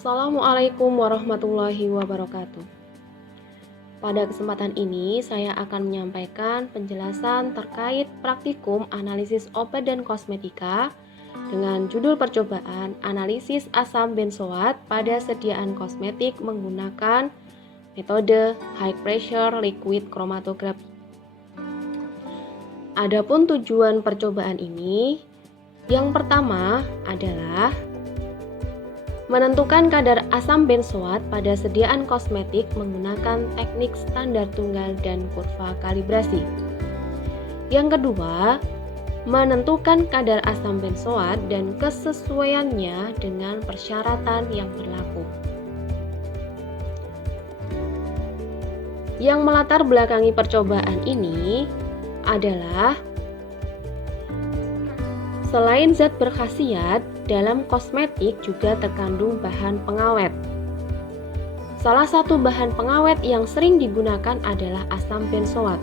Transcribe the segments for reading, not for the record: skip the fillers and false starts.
Assalamualaikum warahmatullahi wabarakatuh. Pada kesempatan ini, saya akan menyampaikan penjelasan terkait praktikum analisis obat dan kosmetika dengan judul percobaan analisis asam benzoat pada sediaan kosmetik menggunakan metode high pressure liquid chromatography. Adapun tujuan percobaan ini, yang pertama adalah menentukan kadar asam benzoat pada sediaan kosmetik menggunakan teknik standar tunggal dan kurva kalibrasi. Yang kedua, menentukan kadar asam benzoat dan kesesuaiannya dengan persyaratan yang berlaku. Yang melatar belakangi percobaan ini adalah selain zat berkhasiat, dalam kosmetik juga terkandung bahan pengawet. Salah satu bahan pengawet yang sering digunakan adalah asam benzoat.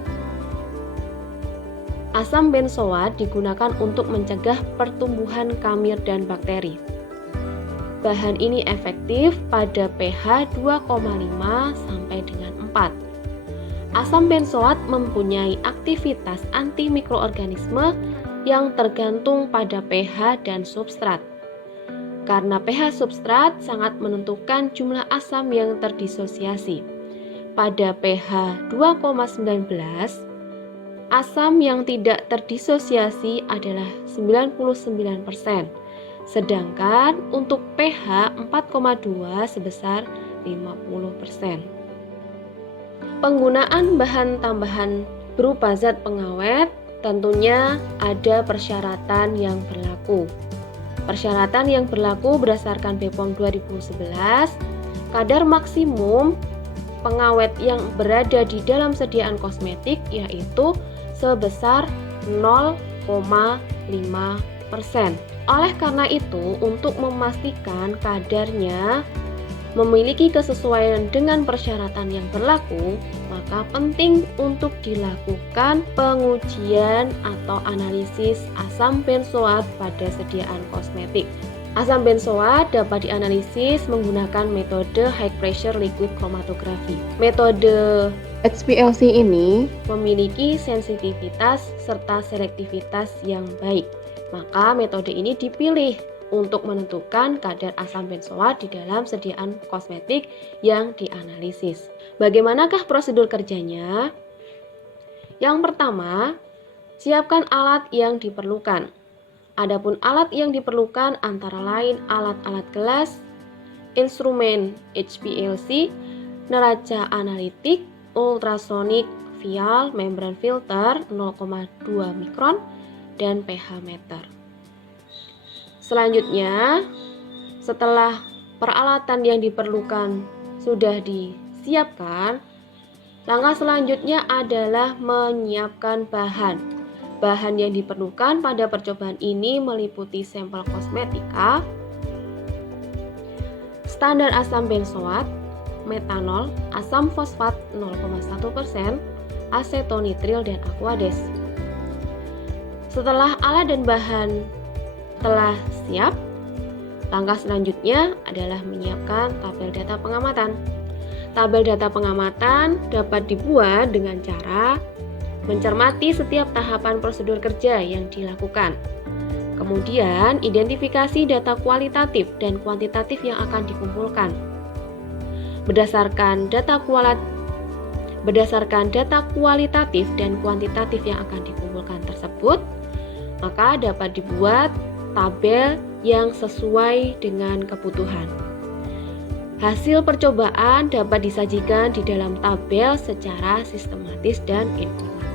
Asam benzoat digunakan untuk mencegah pertumbuhan kamir dan bakteri. Bahan ini efektif pada pH 2,5 sampai dengan 4. Asam benzoat mempunyai aktivitas antimikroorganisme yang tergantung pada pH dan substrat. Karena pH substrat sangat menentukan jumlah asam yang terdisosiasi. Pada pH 2,19, asam yang tidak terdisosiasi adalah 99%, sedangkan untuk pH 4,2 sebesar 50%. Penggunaan bahan tambahan berupa zat pengawet tentunya ada persyaratan yang berlaku. Persyaratan yang berlaku berdasarkan BPOM 2011, kadar maksimum pengawet yang berada di dalam sediaan kosmetik yaitu sebesar 0,5%. Oleh karena itu, untuk memastikan kadarnya memiliki kesesuaian dengan persyaratan yang berlaku, maka penting untuk dilakukan pengujian atau analisis asam benzoat pada sediaan kosmetik. Asam benzoat dapat dianalisis menggunakan metode high pressure liquid chromatography. Metode HPLC ini memiliki sensitivitas serta selektivitas yang baik. Maka metode ini dipilih untuk menentukan kadar asam benzoat di dalam sediaan kosmetik yang dianalisis. Bagaimanakah prosedur kerjanya? Yang pertama, siapkan alat yang diperlukan. Adapun alat yang diperlukan antara lain alat-alat gelas, instrumen HPLC, neraca analitik, ultrasonic vial, membran filter 0,2 mikron, dan pH meter. Selanjutnya, setelah peralatan yang diperlukan sudah disiapkan, langkah selanjutnya adalah menyiapkan bahan. Bahan yang diperlukan pada percobaan ini meliputi sampel kosmetika, standar asam benzoat, metanol, asam fosfat 0,1%, asetonitril, dan aquades. Setelah alat dan bahan telah siap, langkah selanjutnya adalah menyiapkan tabel data pengamatan. Tabel data pengamatan dapat dibuat dengan cara mencermati setiap tahapan prosedur kerja yang dilakukan. Kemudian, identifikasi data kualitatif dan kuantitatif yang akan dikumpulkan. Berdasarkan data kualitatif dan kuantitatif yang akan dikumpulkan tersebut, maka dapat dibuat tabel yang sesuai dengan kebutuhan. Hasil percobaan dapat disajikan di dalam tabel secara sistematis dan informatif.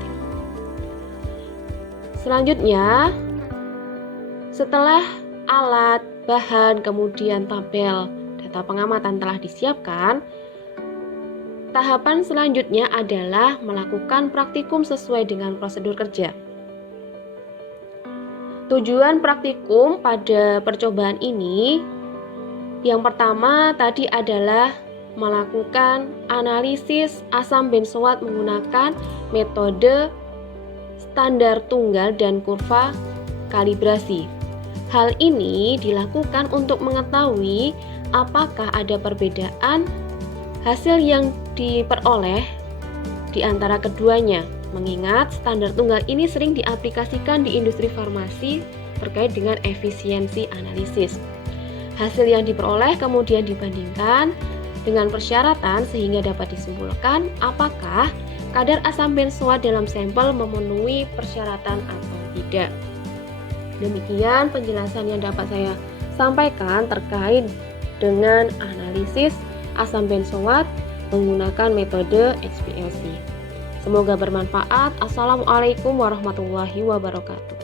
Selanjutnya, setelah alat, bahan, kemudian tabel data pengamatan telah disiapkan, tahapan selanjutnya adalah melakukan praktikum sesuai dengan prosedur kerja. Tujuan praktikum pada percobaan ini, yang pertama tadi adalah melakukan analisis asam benzoat menggunakan metode standar tunggal dan kurva kalibrasi. Hal ini dilakukan untuk mengetahui apakah ada perbedaan hasil yang diperoleh di antara keduanya. Mengingat standar tunggal ini sering diaplikasikan di industri farmasi terkait dengan efisiensi analisis. Hasil yang diperoleh kemudian dibandingkan dengan persyaratan sehingga dapat disimpulkan apakah kadar asam benzoat dalam sampel memenuhi persyaratan atau tidak. Demikian penjelasan yang dapat saya sampaikan terkait dengan analisis asam benzoat menggunakan metode HPLC. Semoga bermanfaat. Assalamualaikum warahmatullahi wabarakatuh.